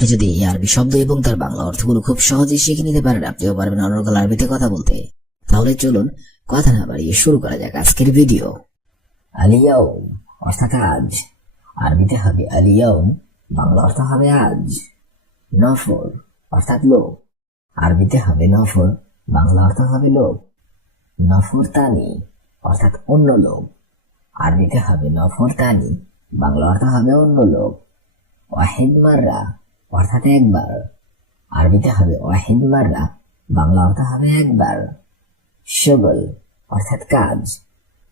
আপনি যদি এই আরবি শব্দ এবং তার বাংলা অর্থগুলো খুব সহজেই শিখে নিতে পারেন, আপনিও পারবেন অনর্গল আরবিতে কথা বলতে। তাহলে চলুন কথা না বাড়িয়ে শুরু করা যাক আজকের ভিডিও। আল-ইয়াউম অর্থাৎ আজ, আরবিতে হবে আল-ইয়াউম, বাংলা অর্থ হবে আজ। নফর অর্থাৎ লোক, আরবিতে হবে নফর, বাংলা অর্থ হবে লোক। নফর তানি অর্থাৎ অন্য লোক, আরবিতে হবে নফর তানি, বাংলা অর্থ হবে অন্য লোক। ওয়াহিদ মাররা অর্থাৎ একবার, আরবিতে হবে ওয়াহিদ মাররা, বাংলা অর্থ হবে একবার। শগল অর্থাৎ কাজ,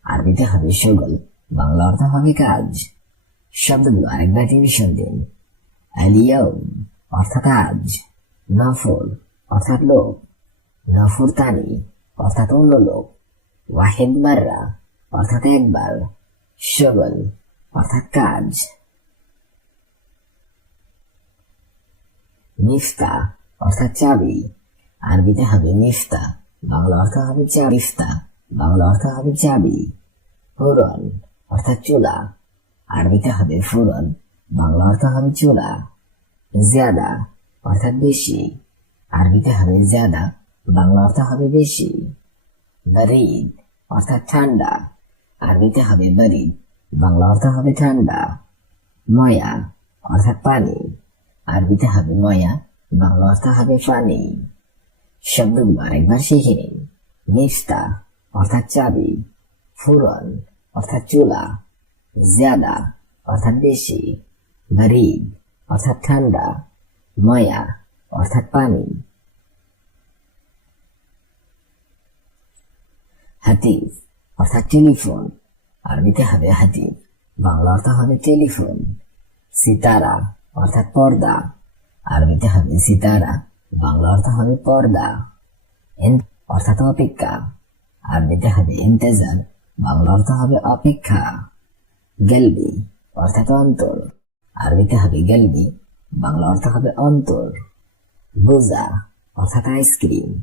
আরবিতে হবে শগল, বাংলা অর্থ হবে কাজ। শব্দগুলো আরেকবার রিভিশন দিন। আল-ইয়াউম অর্থাৎ আজ, নফর অর্থাৎ লোক, নফর তানি অর্থাৎ অন্য লোক, ওয়াহিদ মাররা অর্থাৎ একবার, শগল অর্থাৎ কাজ। মিফতা অর্থাৎ চাবি, আরবিতে হবে মিফতা, বাংলা অর্থ হবে চাবি, মিফতা বাংলা অর্থ হবে চাবি। ফুরন অর্থাৎ চুলা, আরবিতে হবে ফুরন, বাংলা অর্থ হবে চুলা। জিয়াদা অর্থাৎ বেশি, আরবিতে হবে জিয়াদা, বাংলা অর্থ হবে বেশি। বারিদ অর্থাৎ ঠান্ডা, আরবিতে হবে বারিদ, বাংলা অর্থ হবে ঠান্ডা। ময়া অর্থাৎ পানি, আরবিতে হবে ময়া, বাংলা অর্থ হবে পানি। শব্দগুলো আরেকবার শিখে নিন। মিফতা অর্থাৎ চাবি, ফুরন অর্থাৎ চুলা, জিয়াদা অর্থাৎ বেশি, বারিদ অর্থাৎ ঠান্ডা, ময়া অর্থাৎ পানি। হাতিফ অর্থাৎ টেলিফোন, আরবিতে হবে হাতিফ, বাংলা অর্থ হবে টেলিফোন। সিতারা অর্থাৎ পর্দা, আরবিতে হবে সিতারা, বাংলা অর্থ হবে পর্দা। অর্থাৎ অপেক্ষা, আরবিতে হবে ইন্তেজার, বাংলা অর্থ হবে অপেক্ষা। গেলবি অর্থাৎ অন্তর, আরবিতে হবে গেলবি, বাংলা অর্থ হবে অন্তর। বুজা অর্থাৎ আইসক্রিম,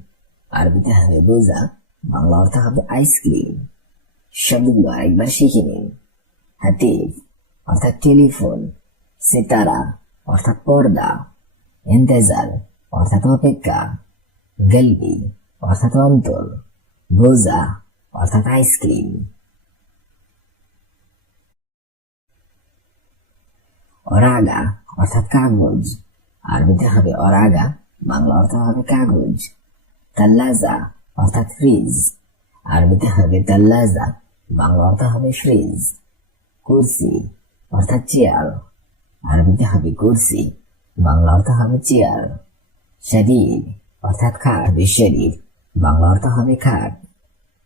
আরবিতে হবে বুজা, বাংলা অর্থ হবে আইসক্রিম। শব্দগুলো আরেকবার শিখে নিন। হাতিফ অর্থাৎ টেলিফোন, সিতারা অর্থাৎ পর্দা, ইন্তেজার অর্থাৎ অপেক্ষা, গেলবি অর্থাৎ অন্তর, বুজা অর্থাৎ আইসক্রিম। অরাগা অর্থাৎ কাগজ, আরবিতে হবে অরাগা, বাংলা অর্থ হবে কাগজ। তাল্লাজা অর্থাৎ ফ্রিজ, আরবিতে হবে তাল্লাজা, বাংলা অর্থ হবে ফ্রিজ। কুরসি অর্থাৎ চেয়ার, আরবিতে হবে কুরসি, বাংলা অর্থ হবে চেয়ার। শরীর অর্থাৎ খাট, শরীর, বাংলা অর্থ হবে খাট।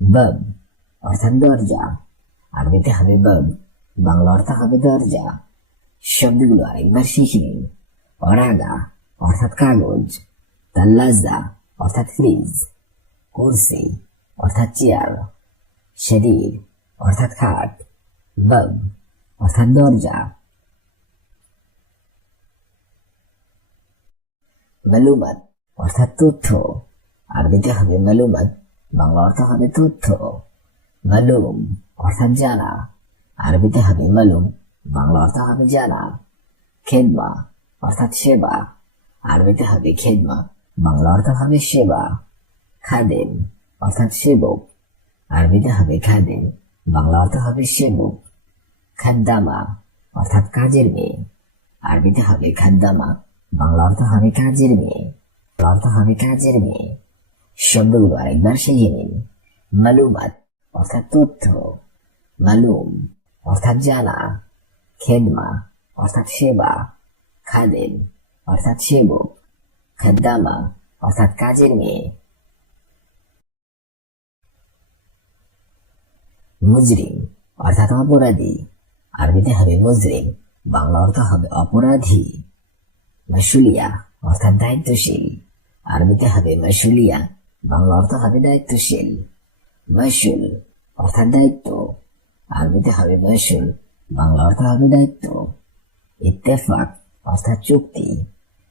বাব অর্থাৎ দরজা, আরবিতে হবে বাব, বাংলা অর্থ হবে দরজা। শব্দগুলো আরেকবার শিখে নিন। অরাগা অর্থাৎ কাগজ, তাল্লাজা অর্থাৎ ফ্রিজ, কুরসি অর্থাৎ চেয়ার, শরীর অর্থাৎ খাট, বাব অর্থাৎ দরজা। মালুমাত অর্থাৎ তথ্য, আরবিতে হবে মালুমাত, বাংলা অর্থ হবে তথ্য। মালুম অর্থাৎ জানা, আরবিতে হবে মালুম, বাংলা অর্থ হবে জানা। খেদমা অর্থাৎ সেবা, আরবিতে হবে খেদমা, বাংলা অর্থ হবে সেবা। খাদেম অর্থাৎ সেবক, আরবিতে হবে খাদেম, বাংলা অর্থ হবে সেবক। খাদ্দামা অর্থাৎ কাজের মেয়ে, আরবিতে হবে খাদ্দামা, বাংলা অর্থ হবে কাজের মেয়ে, বাংলা অর্থ হবে কাজের মেয়ে। শব্দগুলো আরেকবার শিখে নিন। মালুমাত অর্থাৎ তথ্য, মালুম অর্থাৎ জানা, খেদমা অর্থাৎ সেবা, খাদেম অর্থাৎ সেবক, খাদ্দামা অর্থাৎ কাজের মেয়ে। মুজরিম অর্থাৎ অপরাধী, আরবিতে হবে মুজরিম, বাংলা অর্থ হবে অপরাধী। মাসুলিয়া অর্থাৎ দায়িত্বশীল, আরবিতে হবে মাসুলিয়া, বাংলা অর্থ হবে দায়িত্বশীল। মাসুল অর্থাৎ দায়িত্ব, আরবিতে হবে মাসুল, বাংলা অর্থ হবে দায়িত্ব। ইত্তেফাক অর্থাৎ চুক্তি,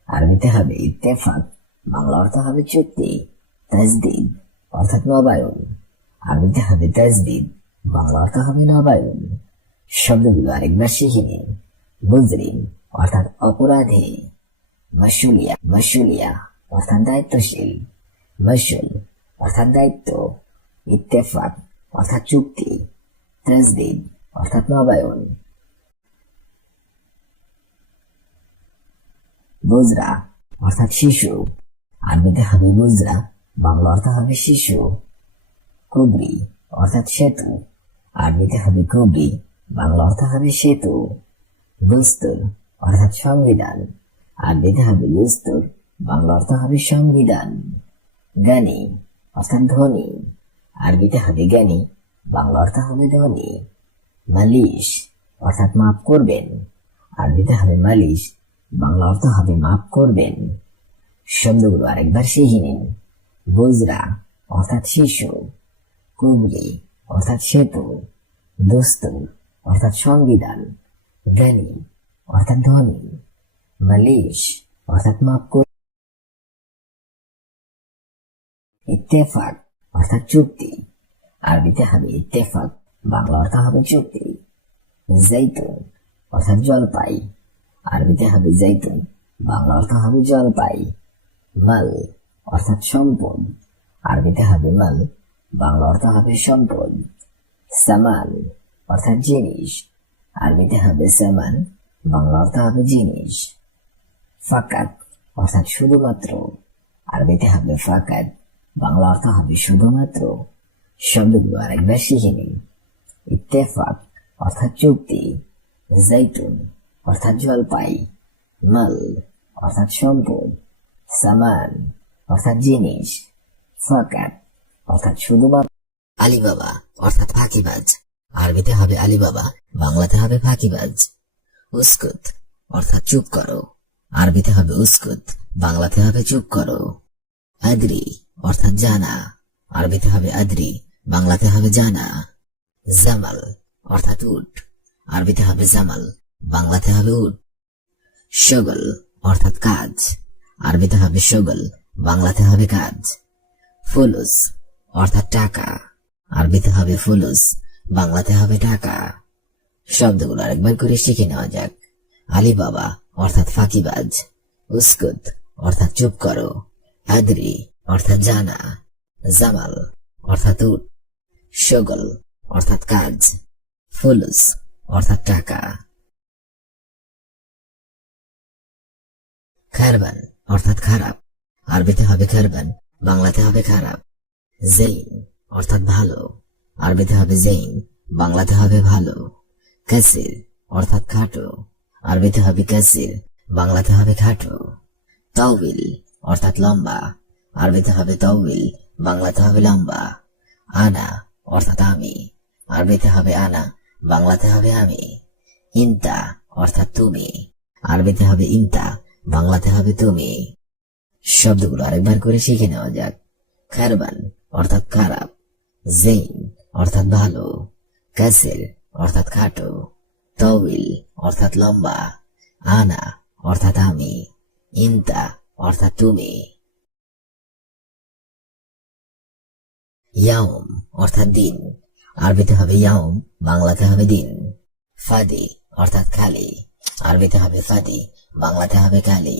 আরবিতে হবে ইত্তেফাক, বাংলা অর্থ হবে চুক্তি। তাজদিদ অর্থাৎ নবায়ন, আরবিতে হবে তাজদিদ, বাংলা অর্থ হবে নবায়ন। শব্দগুলো আরেকবার শিখে নিন। মুজরিম অর্থাৎ অপরাধী, মাসুলিয়া মাসুলিয়া অর্থাৎ দায়িত্বশীল, মাসুল অর্থাৎ দায়িত্ব, ইত্তেফাক অর্থাৎ চুক্তি, তাজদিদ অর্থাৎ নবায়ন। বুজরা অর্থাৎ শিশু, আরবিতে হবে বুজরা, বাংলা অর্থ হবে শিশু। কুবরি অর্থাৎ সেতু, আরবিতে হবে কুবরি, বাংলা অর্থ হবে সেতু। দুস্তুর অর্থাৎ সংবিধান, আরবিতে হবে দুস্তুর, বাংলা অর্থ হবে সংবিধান। জ্ঞানী অর্থাৎ ধনী, আরবিতে হবে জ্ঞানী, বাংলা অর্থ হবে ধনী। মালিশ অর্থাৎ মাফ করবেন, আরবিতে হবে মালিশ, বাংলা অর্থ হবে মাফ করবেন। শব্দগুলো আরেকবার শিখে নিন। বুজরা অর্থাৎ শিশু, কুবরি অর্থাৎ সেতু, দুস্তুর অর্থাৎ সংবিধান, জ্ঞানী অর্থাৎ ধনী, মালিশ অর্থাৎ মাফ কর, ইত্তেফাক অর্থাৎ চুক্তি, আরবিতে হবে ইত্তেফাক, বাংলা অর্থ হবে চুক্তি। জৈতুন অর্থাৎ জলপাই, আরবিতে হবে জৈতুন, বাংলা অর্থ হবে জলপাই। মাল অর্থাৎ সম্পদ, আরবিতে হবে মাল, বাংলা অর্থ হবে সম্পদ। সামান অর্থাৎ জিনিস, আরবিতে হবে সামান, বাংলা অর্থ হবে জিনিস। ফাকাত অর্থাৎ শুধুমাত্র, আরবিতে হবে ফাকাত, বাংলা অর্থ হবে শুধুমাত্র। শব্দগুলো আরেকবার শিখে নিন। ইত্তেফাক অর্থাৎ চুক্তি, জৈতুন অর্থাৎ জলপাই, মাল অর্থাৎ সম্পদ, সামান অর্থাৎ জিনিস, ফাকাত অর্থাৎ শুধুমাত্র। আলিবাবা অর্থাৎ ফাঁকিবাজ, আরবিতে হবে আলিবাবা, বাংলাতে হবে ফাঁকিবাজ। উস্কুত অর্থাৎ চুপ করো, আরবিতে হবে উস্কুত, বাংলাতে হবে চুপ করো। আদ্রি অর্থাৎ জানা, আরবিতে হবে আদ্রি, বাংলাতে হবে জানা। জামাল অর্থাৎ উট, আরবিতে হবে জামাল, বাংলাতে হবে উট। শগল অর্থাৎ কাজ, আরবিতে হবে শগল, বাংলাতে হবে কাজ। ফুলুস অর্থাৎ টাকা, আরবিতে হবে ফুলুস, বাংলাতে হবে টাকা। শব্দগুলো আরেকবার করে শিখে নেওয়া যাক। আলিবাবা অর্থাৎ ফাঁকিবাজ, উস্কুত অর্থাৎ চুপ করো, আদ্রি অর্থাৎ জানা, জামাল অর্থাৎ উট, শগল অর্থাৎ কাজ, ফুলুস অর্থাৎ টাকা। খারবান অর্থাৎ খারাপ, আরবিতে হবে খারবান, বাংলাতে হবে খারাপ। জৈন অর্থাৎ ভালো, আরবিতে হবে জৈন, বাংলাতে হবে ভালো। কাসির অর্থাৎ খাটো, আরবিতে হবে কাসির, বাংলাতে হবে খাটো। তাওবিল অর্থাৎ লম্বা, আরবিতে হবে তাওবিল, বাংলাতে হবে লম্বা। আনা অর্থাৎ আমি, আরবিতে হবে আনা, বাংলাতে হবে আমি। ইনতা অর্থাৎ তুমি, আরবিতে হবে ইনতা, বাংলাতে হবে তুমি। শব্দগুলো আরেকবার করে শিখে নেওয়া যাক। খারবান অর্থাৎ খারাপ, জৈন অর্থাৎ ভালো, কাসির অর্থাৎ খাটো, তাওবিল অর্থাৎ লম্বা, আনা অর্থাৎ আমি, ইনতা অর্থাৎ তুমি। ইয়াউম অর্থাৎ দিন, আরবিতে হবে ইয়াউম, বাংলাতে হবে দিন। ফাদি অর্থাৎ খালি, আরবিতে হবে ফাদি, বাংলাতে হবে কালি।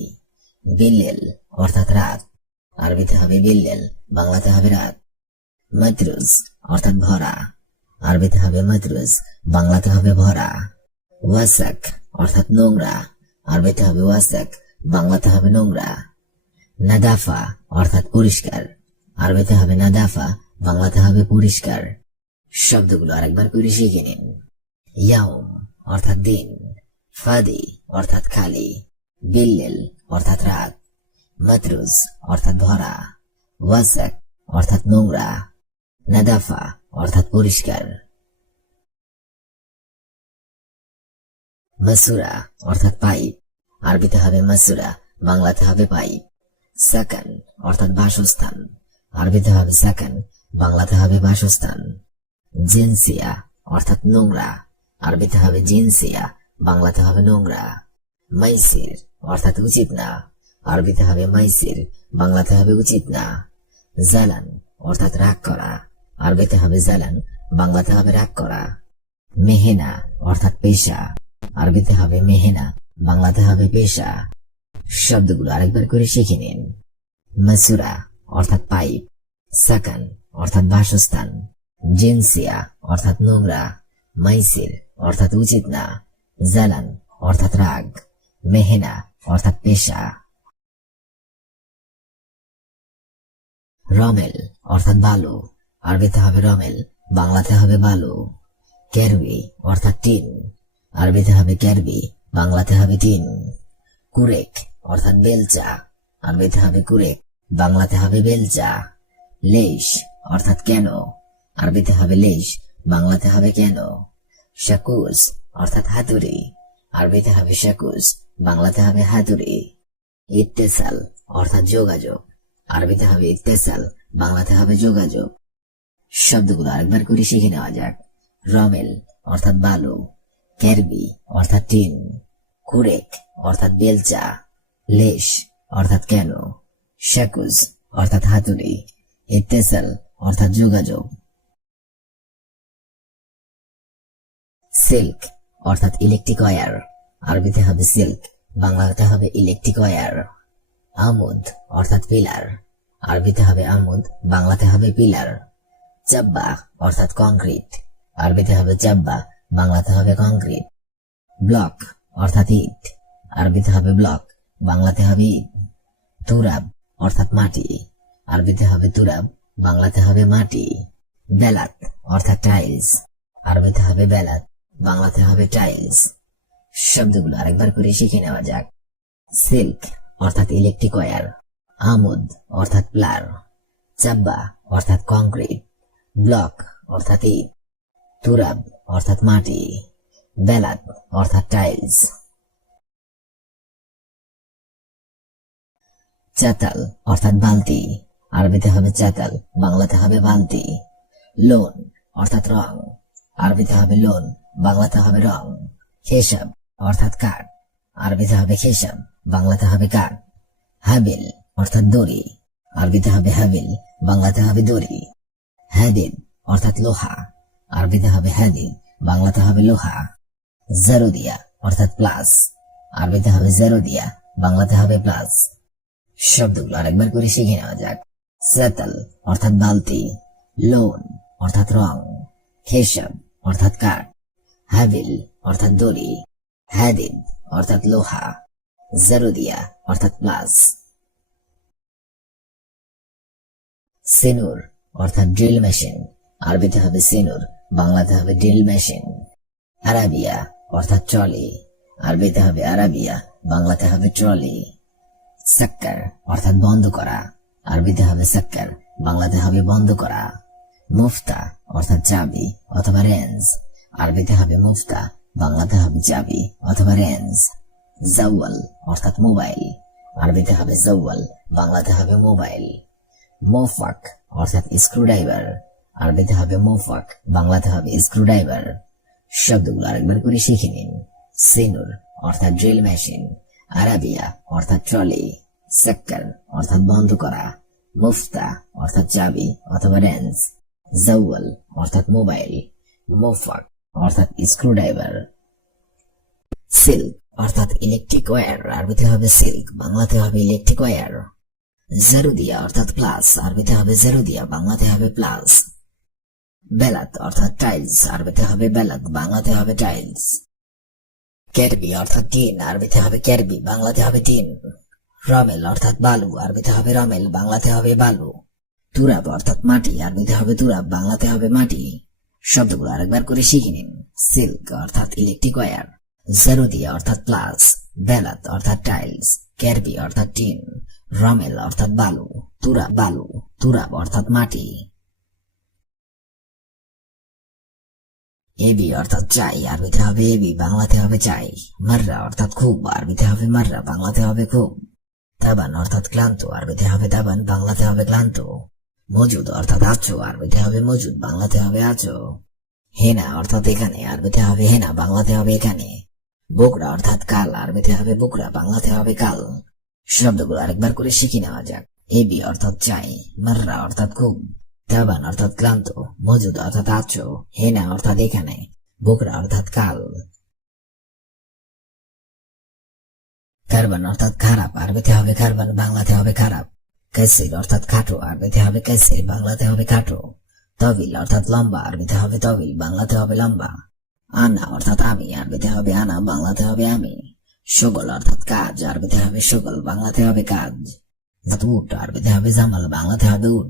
বিল্লেল অর্থাৎ রাত, আরবিতে হবে বিল্লেল, বাংলাতে হবে রাত। মাতরুজ অর্থাৎ ভরা, আরবিতে হবে মাতরুজ, বাংলাতে হবে ভরা। ওয়াসাক অর্থাৎ নোংরা, আরবিতে হবে ওয়াসাক, বাংলাতে হবে নোংরা। নাদাফা অর্থাৎ পরিষ্কার, আরবিতে হবে নাদাফা, বাংলাতে হবে পরিষ্কার। শব্দগুলো আরেকবার করে শিখে নিন। ইয়াউম অর্থাৎ দিন, ফাদি অর্থাৎ খালি, বিল্লেল অর্থাৎ রাত, মাতরুজ অর্থাৎ ভরা, ওয়াসাক অর্থাৎ নোংরা, নাদাফা অর্থাৎ পরিষ্কার। মাসুরা অর্থাৎ পাইপ, আরবিতে হবে মাসুরা, বাংলাতে হবে পাইপ। সাকান অর্থাৎ বাসস্থান, আরবিতে হবে সাকান, বাংলাতে হবে বাসস্থান। জিনসিয়া অর্থাৎ নোংরা, আরবিতে হবে জিনসিয়া, বাংলাতে হবে নোংরা। মাইসির অর্থাৎ উচিত না, আরবিতে হবে মাইসির, বাংলাতে হবে উচিত না। জালান অর্থাৎ রাগ করা, আরবিতে হবে জালান, বাংলাতে হবে রাগ করা। মেহেনা অর্থাৎ পেশা, আরবিতে হবে মেহেনা, বাংলাতে হবে পেশা। শব্দগুলো আরেকবার করে শিখে নিন। মাসুরা অর্থাৎ পাইপ, সাকান অর্থাৎ বাসস্থান, জিনসিয়া অর্থাৎ নোংরা, মাইসির অর্থাৎ উচিত না, জালান অর্থাৎ রাগ, মেহেনা অর্থাৎ পেশা। রমেল অর্থাৎ বালু, আরবিতে হবে রমেল, বাংলাতে হবে বালু। কেরবি অর্থাৎ টিন, আরবিতে হবে কেরবি, বাংলাতে হবে টিন। কুরেক অর্থাৎ বেলচা, আরবিতে হবে কুরেক, বাংলাতে হবে বেলচা। লেশ অর্থাৎ কেন, আরবিতে হবে লেশ, বাংলাতে হবে কেন। শাকুস অর্থাৎ হাতুড়ি, আরবিতে হবে শাকুস, বাংলাতে হবে হাতুড়ি। ইত্তেসাল অর্থাৎ যোগাযোগ, আরবিতে হবে ইত্তেসাল, বাংলাতে হবে যোগাযোগ। শব্দগুলো আরেকবার করে শিখে নেওয়া যাক। রমেল অর্থাৎ বালু, কেরবি অর্থাৎ টিন, কুরেক অর্থাৎ বেলচা, লেশ অর্থাৎ কেন, শাকুস অর্থাৎ হাতুড়ি, ইত্তেসাল অর্থাৎ যোগাযোগ। সিল্ক অর্থাৎ ইলেকট্রিক ওয়্যার, আরবিতে হবে সিল্ক, বাংলাতে হবে ইলেকট্রিক ওয়্যার। আমুদ অর্থাৎ পিলার, আরবিতে হবে আমুদ, বাংলাতে হবে পিলার। চাব্বা অর্থাৎ কংক্রিট, আরবিতে হবে চাব্বা, বাংলাতে হবে কংক্রিট। ব্লক অর্থাৎ ইট, আরবিতে হবে ব্লক, বাংলাতে হবে ইট। তুরাব অর্থাৎ মাটি, আরবিতে হবে তুরাব, বাংলাতে হবে মাটি। বেলাত অর্থাৎ টাইলস, আরবিতে হবে বেলাত, বাংলাতে হবে টাইলস। শব্দগুলো আরেকবার করে শিখে নেওয়া যাক। সিল্ক অর্থাৎ ইলেকট্রিক ওয়্যার, আমুদ অর্থাৎ প্লার, চাব্বা অর্থাৎ কংক্রিট, ব্লক অর্থাৎ ইট, তুরাব অর্থাৎ মাটি, বেলাত অর্থাৎ টাইলস। চাতাল অর্থাৎ বালতি, আরবিতে হবে চাতাল, বাংলাতে হবে বালতি। লোন অর্থাৎ রং, আরবিতে হবে লোন, বাংলাতে হবে রং। খেসাব অর্থাৎ কাঠ, আরবিতে হবে খেসাব, বাংলাতে হবে কাঠ। হাবিল অর্থাৎ দড়ি, আরবিতে হবে হাবিল, বাংলাতে হবে দড়ি। হাদিদ অর্থাৎ লোহা, আরবিতে হবে হাদিদ, বাংলাতে হবে লোহা। জারুদিয়া অর্থাৎ প্লাস, আরবিতে হবে জারুদিয়া, বাংলাতে হবে প্লাস। শব্দগুলো আরেকবার করে শিখে নেওয়া যাক। চাতাল অর্থাৎ বালতি, লোন অর্থাৎ রং, খেসাব অর্থাৎ কাঠ, হাবিল অর্থাৎ দড়ি, হাদিদ অর্থাৎ লোহা, জারুদিয়া অর্থাৎ প্লাস। সিনুর অর্থাৎ ড্রিল মেশিন, আরবিতে হবে সিনুর, বাংলাতে হবে ড্রিল মেশিন। আরাবিয়া অর্থাৎ ট্রলি, আরবিতে হবে আরাবিয়া, বাংলাতে হবে ট্রলি। সাক্কার অর্থাৎ বন্ধ করা, আরবিতে হবে সাক্কার, বাংলাতে হবে বন্ধ করা। মুফতা অর্থাৎ চাবি অথবা রেঞ্জ, আরবিতে হবে মুফতা, বাংলাতে হবে চাবি অথবা রেঞ্জ। জাওয়াল অর্থাৎ মোবাইল, আরবিতে হবে জাওয়াল, বাংলাতে হবে মোবাইল। মোফাক অর্থাৎ স্ক্রুড্রাইভার, আরবিতে হবে মোফাক, বাংলাতে হবে স্ক্রুড্রাইভার। শব্দগুলো আরেকবার করে শিখে নিন। সিনুর অর্থাৎ ড্রিল মেশিন, আরাবিয়া অর্থাৎ ট্রলি, সাক্কার অর্থাৎ বন্ধ করা, মুফতা অর্থাৎ চাবি অথবা রেঞ্জ, জাওয়াল অর্থাৎ মোবাইল, মোফাক অর্থাৎ স্ক্রুড্রাইভার। সিল্ক অর্থাৎ ইলেকট্রিক ওয়্যার, আরবিতে হবে সিল্ক, বাংলাতে হবে ইলেকট্রিক ওয়্যার। জারুদিয়া অর্থাৎ প্লাস, আরবিতে হবে জারুদিয়া, বাংলাতে হবে প্লাস। বেলাত অর্থাৎ টাইলস, আরবিতে হবে বেলাত, বাংলাতে হবে টাইলস। কেরবি অর্থাৎ টিন, আরবিতে হবে কেরবি, বাংলাতে হবে টিন। রমেল অর্থাৎ বালু, আরবিতে হবে রমেল, বাংলাতে হবে বালু। তুরাব অর্থাৎ মাটি, আরবিতে হবে তুরাব, বাংলাতে হবে মাটি। শব্দগুলো আরেকবার করে শিখে নিন। সিল্ক অর্থাৎ ইলেকট্রিক ওয়্যার, জারুদিয়া অর্থাৎ প্লাস, বেলাত অর্থাৎ টাইলস, কেরবি অর্থাৎ টিন, রমেল অর্থাৎ বালু, তুরাব অর্থাৎ মাটি। এবি অর্থাৎ চাই, আরবিতে হবে এবি, বাংলাতে হবে চাই। মাররা অর্থাৎ খুব, আরবিতে হবে মাররা, বাংলাতে হবে খুব। তাবান অর্থাৎ ক্লান্ত, আরবিতে হবে তাবান, বাংলাতে হবে ক্লান্ত। মজুদ অর্থাৎ আছো, আরবিতে হবে মজুদ, বাংলাতে হবে আছো। হেনা অর্থাৎ এখানে, আরবিতে হবে হেনা, বাংলাতে হবে এখানে। বোকরা অর্থাৎ কাল, আরবিতে হবে বুকরা, বাংলাতে হবে কাল। শব্দগুলো আরেকবার করে শিখে নেওয়া যাক। এবি অর্থাৎ চাই, মাররা অর্থাৎ খুব, তাবান অর্থাৎ ক্লান্ত, মজুদ অর্থাৎ আছো, হেনা অর্থাৎ এখানে, বুকরা অর্থাৎ কাল। কারবান অর্থাৎ খারাপ, আরবিতে হবে কারবান, বাংলাতে হবে খারাপ। কাসির অর্থাৎ খাটো, আরবিতে হবে কাসির, বাংলাতে হবে খাটো। তবিল অর্থাৎ লম্বা, আরবিতে হবে তবিল, বাংলাতে হবে লম্বা। আনা অর্থাৎ আমি, আরবিতে হবে আনা, বাংলাতে হবে আমি। সুগল অর্থাৎ কাজ, আরবিতে হবে সুগল, বাংলাতে হবে কাজ। উট, আরবিতে হবে জামাল, বাংলাতে হবে উট।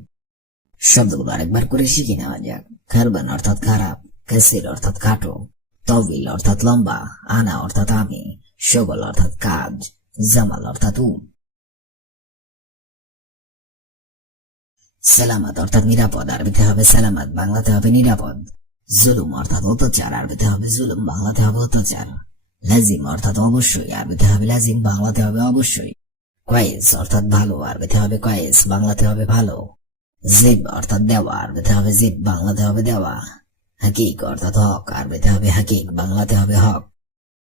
শব্দগুলো আরেকবার করে শিখে নেওয়া যাক। কারবান অর্থাৎ খারাপ, কাসির অর্থাৎ খাটো, তবিল অর্থাৎ লম্বা, আনা অর্থাৎ আমি, সুগল অর্থাৎ কাজ, জামাল অর্থাৎ উট। সালামত অর্থাৎ নিরাপদ, আরবিতে হবে সালামত, বাংলাতে হবে নিরাপদ। জুলুম অর্থাৎ অত্যাচার, আরবিতে হবে জুলুম, বাংলাতে হবে অত্যাচার। লাজিম অর্থাৎ অবশ্যই, আরবিতে হবে লাজিম, বাংলাতে হবে অবশ্যই। কয়েস অর্থাৎ ভালো, আরবিতে হবে কয়েস, বাংলাতে হবে ভালো। জিব অর্থাৎ দেওয়া, আরবিতে হবে জিব, বাংলাতে হবে দেওয়া। হাকিক অর্থাৎ হক, আরবিতে হবে হাকিক, বাংলাতে হবে হক।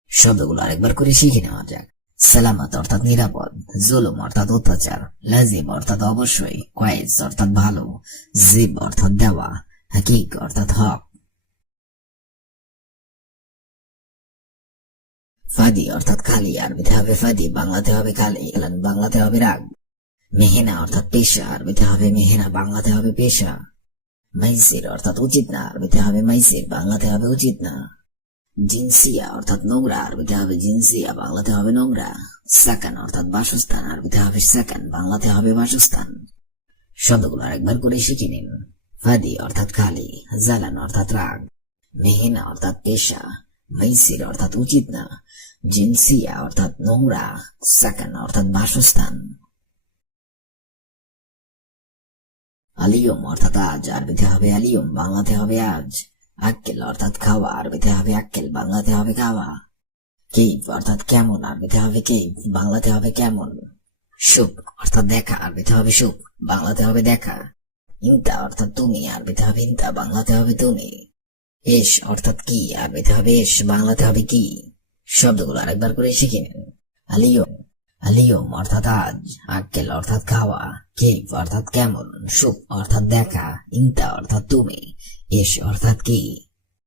শব্দগুলো আরেকবার করে শিখে নেওয়া যাক। সালামত অর্থাৎ নিরাপদ, জুলুম অর্থাৎ অত্যাচার, লাজিম অর্থাৎ অবশ্যই, কয়েস অর্থাৎ ভালো, জিব অর্থাৎ দেওয়া, হাকিক অর্থাৎ হক। ফাদি অর্থাৎ খালি, আরবিতে হবে ফাদি, বাংলাতে হবে খালি, বাংলাতে হবে রাগ। মেহেনা অর্থাৎ পেশা, আরবিতে হবে মেহেনা, বাংলাতে হবে পেশা। মাইসির অর্থাৎ উচিত না, আরবিতে হবে মাইসির, বাংলাতে হবে উচিত না। জিনসিয়া অর্থাৎ নোংরা, আরবিতে হবে জিনসিয়া, বাংলাতে হবে নোংরা। সাকান অর্থাৎ বাসস্থান, আরবিতে হবে সাকান, বাংলাতে হবে বাসস্থান। শব্দগুলো আরেকবার করে শিখে নিন। ফাদি অর্থাৎ খালি, জালান অর্থাৎ রাগ, মেহেনা অর্থাৎ পেশা, মাইসির অর্থাৎ উচিত না, জিনসিয়া অর্থাৎ নোংরা, সাকান অর্থাৎ বাসস্থান। আলিয়ম অর্থাৎ আজ, আরবিতে হবে আলিয়ম, বাংলাতে হবে আজ। আক্কেল অর্থাৎ খাওয়া, আরবিতে হবে আক্কেল, বাংলাতে হবে খাওয়া। কেইফ অর্থাৎ কেমন, আরবিতে হবে কেইফ, বাংলাতে হবে কেমন। সুখ অর্থাৎ দেখা, আরবিতে হবে সুখ, বাংলাতে হবে দেখা। ইন্তা অর্থাৎ তুমি, আরবিতে হবে ইন্তা, বাংলাতে হবে তুমি। এস অর্থাৎ কি, আরবিতে হবে এস, বাংলাতে হবে কি। শব্দগুলো আরেকবার করে শিখে নিন। আলিয়ম, আলিয়ম অর্থাৎ আজ, আক্কেল অর্থাৎ খাওয়া, কেইফ অর্থাৎ কেমন, সুখ অর্থাৎ দেখা, ইন্তা অর্থাৎ তুমি, এস অর্থাৎ কি।